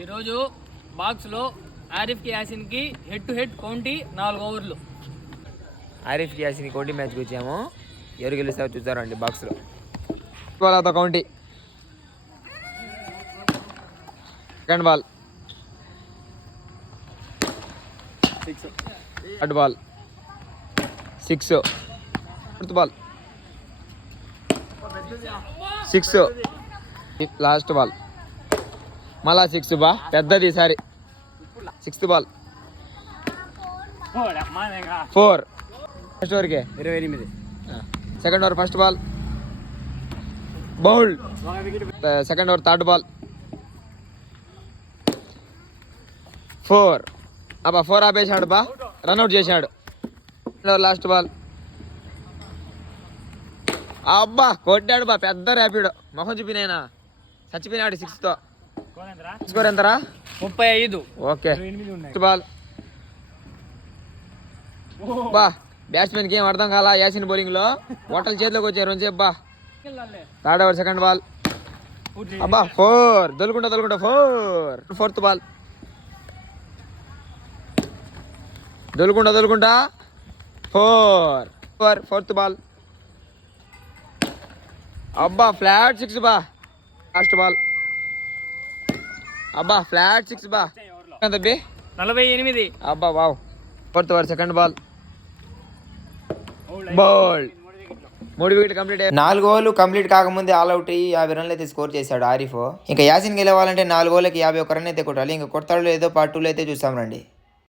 ఈరోజు బాక్స్లో ఆరిఫ్కి యాసిన్కి head to head county 4 ఓవర్లు. ఆరిఫ్కి యాసిన్ కౌంటీ మ్యాచ్కి వచ్చాము. ఎవరు గెలుస్తారో చూస్తారండి బాక్స్లో. బాల్ కౌంటీ. Second ball, third ball 6, fourth ball 6, last ball మళ్ళా 6 బా పెద్దది ఈసారి. 6th ball 4. ఫస్ట్ ఓవర్కే 28. Second over first ball bowled. Second over third ball 4. అబ్బా 4 ఆపేసాడు బా, రన్అట్ చేశాడు. సెకండ్ ఓవర్ లాస్ట్ బాల్ అబ్బా కొట్టాడు బా, పెద్ద ర్యాపిడ్ మొహం చూపినైనా చచ్చిపోయినాడు. 6తో స్కోర్ ఎంతరా? 35. ఓకే. నెక్స్ట్ బాల్ బా బ్యాట్స్మెన్కి ఏం అర్థం కాలా యాసిన్ బౌలింగ్లో. ఓటల్ చేతిలోకి వచ్చారు రెండుసేపు బా. థర్డ్ ఓవర్ సెకండ్ బాల్ అబ్బా 4. దొలుకుంటా 4. ఫోర్త్ బాల్ దొలుకుంటా 4. ఫోర్త్ బాల్ అబ్బా ఫ్లాట్ 6 బా. లాస్ట్ బాల్ అబ్బా ఫ్లాట్ 6 బా. తబ్బి 48. అబ్బా wow. Fourth over second ball bowled. 3 wicket complete. 4 ఓవర్లు కంప్లీట్ కాకముందే ఆల్అౌట్ అయ్యి 50 రన్లు అయితే స్కోర్ చేశాడు ఆరిఫ్. ఇంకా యాసిన్ గెలవాలంటే 4 ఓవర్లకి 51 రన్ అయితే కొట్టాలి. ఇంకా కొడతాడు లేదో పార్ట్ 2లో అయితే చూస్తాం రండి.